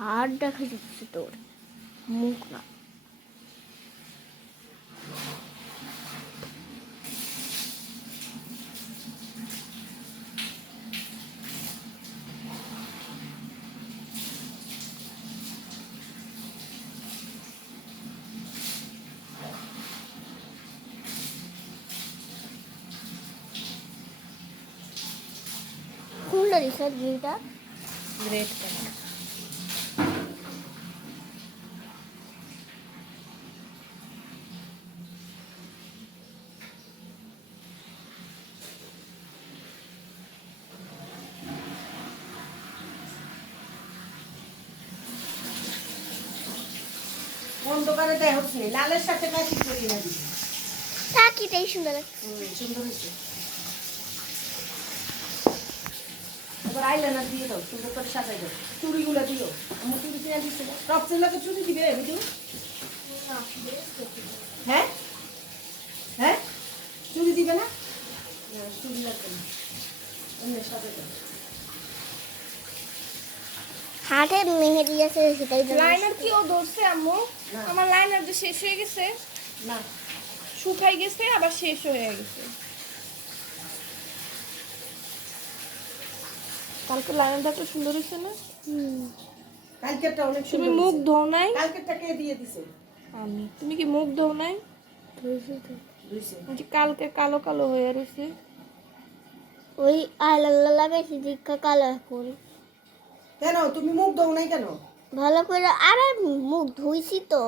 হাড় দেখা যাচ্ছে তোর, মুখ না। কোনটা রিসার্চ যেটা গ্রেট কালার। অন্ধকারে দেয় হচ্ছে না, লালের সাথে ম্যাচিং করি না দিদি। টাকিটাই সুন্দর লাগছে। সুন্দর হয়েছে। এবার আইলাইনার দিয়ে দাও, সুন্দর করে সাজাই দাও। চুড়িগুলো দিও, আমার চুড়ি কিনে দিচ্ছে না। টপ সেলাকে চুড়ি দিবে বিটু? হ্যাঁ হ্যাঁ, চুড়ি দিবে না? চুড়ি লাগবে না, এমনি সাজাই দাও। হাতে মেহেদি আছে সেটাই তো। লাইনার কি ও ধরছে আম্মু? না। আমার লাইনার যে শেষ হয়ে গেছে, না, শুকাই গেছে আবার শেষ হয়ে গেছে। কালকে লাইনারটা তো সুন্দর হয়েছে না? কালকেরটা অনেক তুমি সুন্দর মুখ হয়েছে। ধো নাই? কালকেরটা কে দিয়ে দিছে? আমি। তুমি কি মুখ ধো নাই? ধুইছে। যে কালকে কালো কালো হয়ে রয়েছে। ওই আলাদা লাগাইছি দীক্ষা কালো এখন। কেন তুমি মুখ দাও নাই কেন? ভালো করে আরে মুখ ধুইছি তো।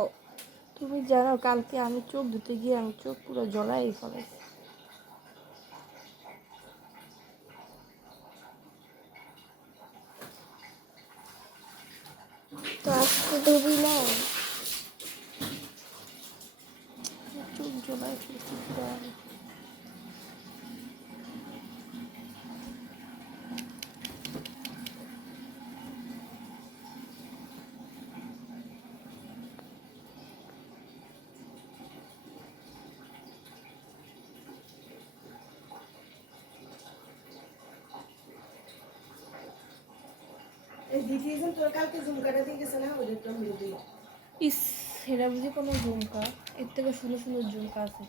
তুমি জানো কালকে আমি চোখ ধুতে গিয়ে আমি চোখ পুরো জ্বলাই ফেলাইছি। তো আজকে ধুবি না। চোখ জ্বলাই ফেলছি পুরো আমি। এই দ্বিতীয়জন তোর কালকে ঝুমকাটা দিয়ে গেছে না, ওই একটা মিলে দিই। ইস, সেটা বুঝি কোনো ঝুমকা? এর থেকে সুন্দর সুন্দর ঝুমকা আছে।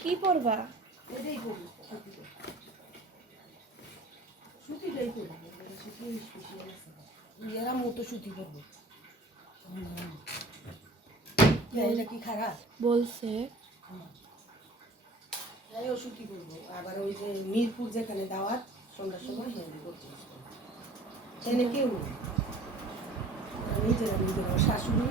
কি পরবা? এটাই করবি, সুতিটাই করবি, সুতি স্পেশাল আছে। এরা মতো সুতি করবো। এটা কি খারাপ? বলছে তাই ও সুতি করবো। আবার ওই যে মিরপুর যেখানে দাওয়াত সন্ধ্যার সময় হেঁটে করছে, সেখানে কেউ নেই, নিজেরা নিজেরা শাশুড়ি।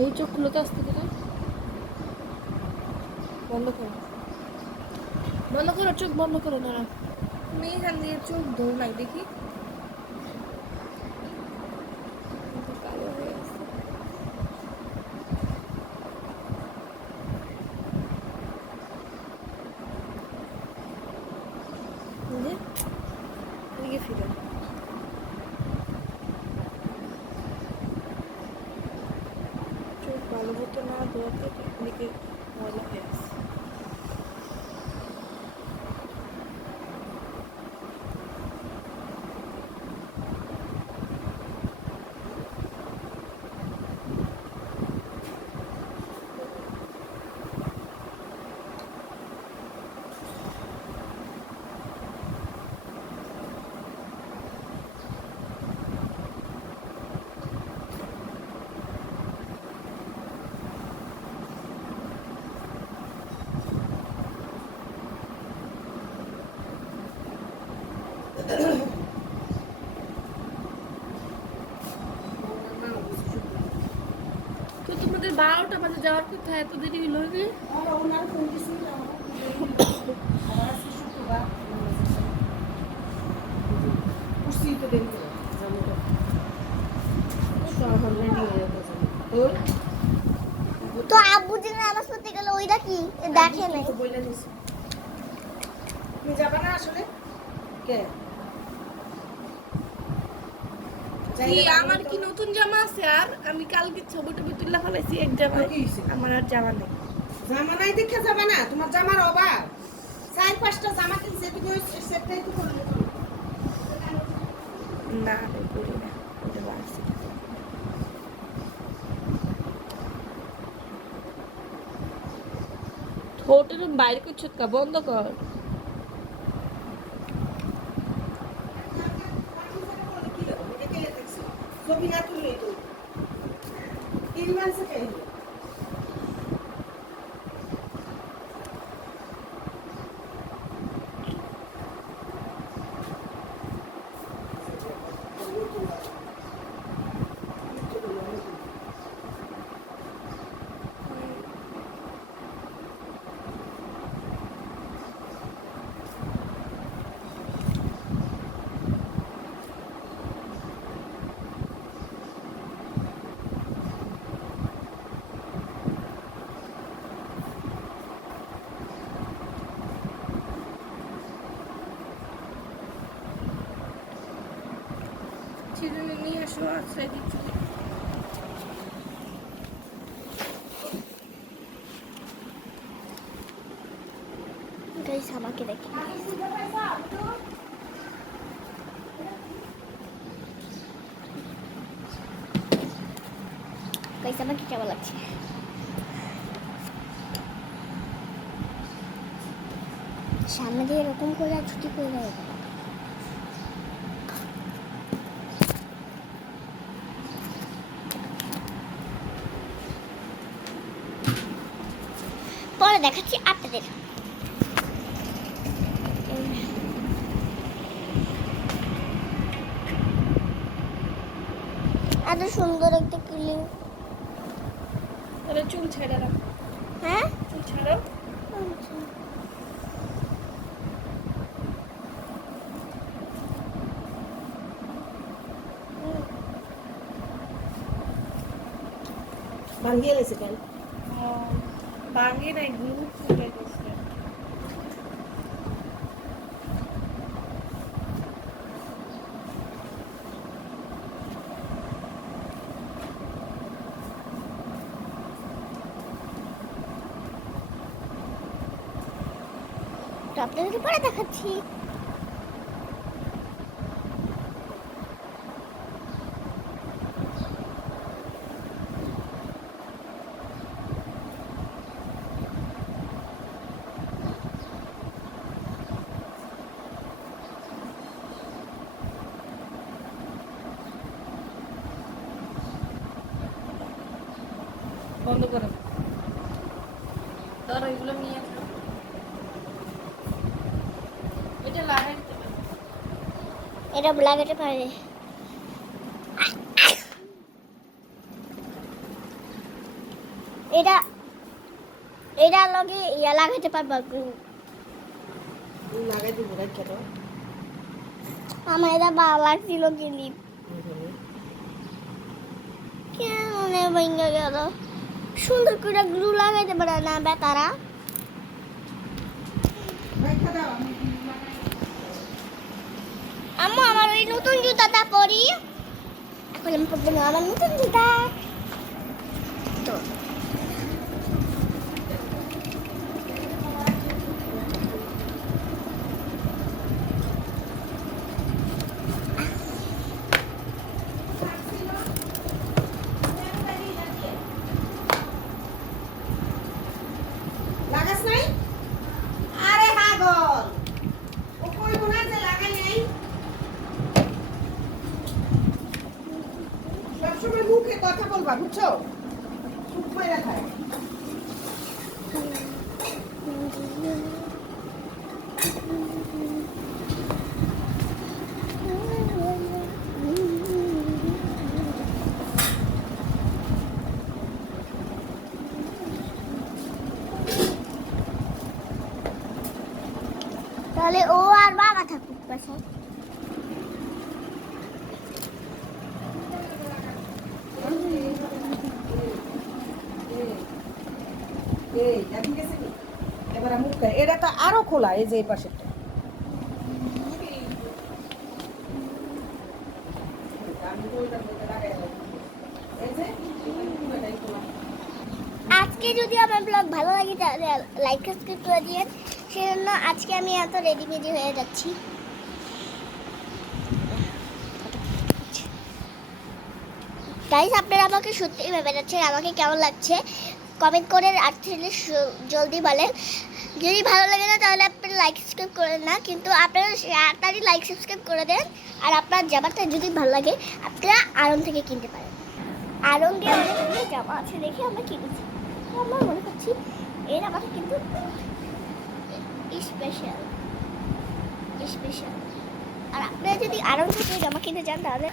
এই চোখ খুলো তো আসতে করে। বন্ধ করো, বন্ধ করো, চোখ বন্ধ করো না। তুমি এখান দিয়ে চোখ ধো নাই দেখি। কালো হয়ে আছে। বুঝে এদিকে ফিরে। চোখ ভালো মতো না ধোয়াতে এদিকে ময়লা হয়ে আছে। তো তোমাদের 12টা বাজে যাওয়ার কথা, এত দেরি হলো যে? আর ওনার ফোন কিছু উঠছি তো দেরি করে তো আব্বু যে নামাজ পড়তে গেল ওইটা কি দেখে নাই। বইলা দিছি। তুমি যাবা না আসলে? কে কি আমার কি নতুন জামা আছে? আর আমি কালকে ছবি টবি তুলে ফেলাইছি এক জামা। কি হইছে? আমার আর জামা নেই। জামা নাই দেখে যাবা না, তোমার জামার অভাব। 4-5টা জামা কিনছে তুমি ওই সেটটাই তো করলে না আমি করি না, ওটা বাড়ছে। ঠোঁটের বাইরে করছো কা, বন্ধ কর। কি হবে এটা কে দেখছো ছবি না তুললে তো ইলমানসে কে চিরুনি নিয়ে আসো, আশ্রয় দিচ্ছি। গাইস আমাকে দেখে গাইস আমাকে কেমন লাগছে? সামনে দিয়ে এরকম করে আর ছুটি করে দেয় পরে দেখাচ্ছি আপনাদের। এত সুন্দর একটা ক্লিপ। তাহলে চুল ছেড়ে রাখ, হ্যাঁ চুল ছাড়ো। ভাঙ্গিয়ে গেছে কেন ভাঙে নাই, গ্লু ফুটে গেছে। তো আপনাদেরকে পরে দেখাচ্ছি। বন্ধ করো, ধরো এগুলো নিয়ে আসো। এটা লাগাই দিতে পারো। এটা লাগাতে পারে। এটা এটা লগে ইয়া লাগাতে পারবা। লাগাই দিব রাখা দাও আমার এটা ভালো লাগছিল ক্লিপ, কেমন ভেঙে গেল। সুন্দর করে গ্লু লাগাইতে পারে না বেতারা। রাখা দাও আমি আম্মু আমার ওই নতুন জুতাটা পরি। এখন আমি পরবো না আমার নতুন জুতা। তো লাগাস নাই আরে হাগল ও কই কোনা যে লাগাই নাই সবসময় মুখে কথা বলবা বুঝছো চুপ করে খায় তাহলে ও আর বাবা থাকুক বাসায়। এই দাদি গেছে কি এবারে মুখ খায় এটা তো আরো খোলা এই যে এই পাশেরটা এই যে পুরোটাই খোলা আজকে যদি আমার ব্লগ ভালো লাগে তাহলে লাইক সাবস্ক্রাইব করে দিয়েন, সেজন্য আজকে আমি এত রেডিমেডি হয়ে যাচ্ছি। গাইস, আপনারা আমাকে সত্যিই ভেবে যাচ্ছেন আমাকে কেমন লাগছে, কমেন্ট করে আর জলদি বলেন। যদি ভালো লাগে না তাহলে আপনারা লাইক সাবস্ক্রাইব করেন না, কিন্তু আপনারা তাড়াতাড়ি লাইক সাবস্ক্রাইব করে দেন। আর আপনার জামাটা যদি ভালো লাগে আপনারা আড়ং থেকে কিনতে পারেন। আড়ং দিয়ে অনেকগুলো জামা আছে দেখে আমরা কিনেছি। তো আমরা মনে করছি এর আমাকে কিন্তু স্পেশাল স্পেশাল। আর আপনারা যদি আড়ং থেকে জামা কিনতে চান তাহলে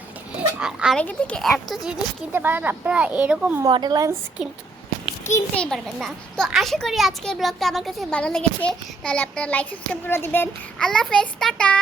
আড়াগে থেকে এত জিনিস কিনতে পারেন, আপনারা এরকম মডেলাইন্স কিন্তু কিনতেই পারবেন না। তো আশা করি আজকের ব্লগটা আমার কাছে ভালো লেগেছে, তাহলে আপনারা লাইক সাবস্ক্রাইব করে দিবেন। আল্লাহ হাফেজ, টাটা।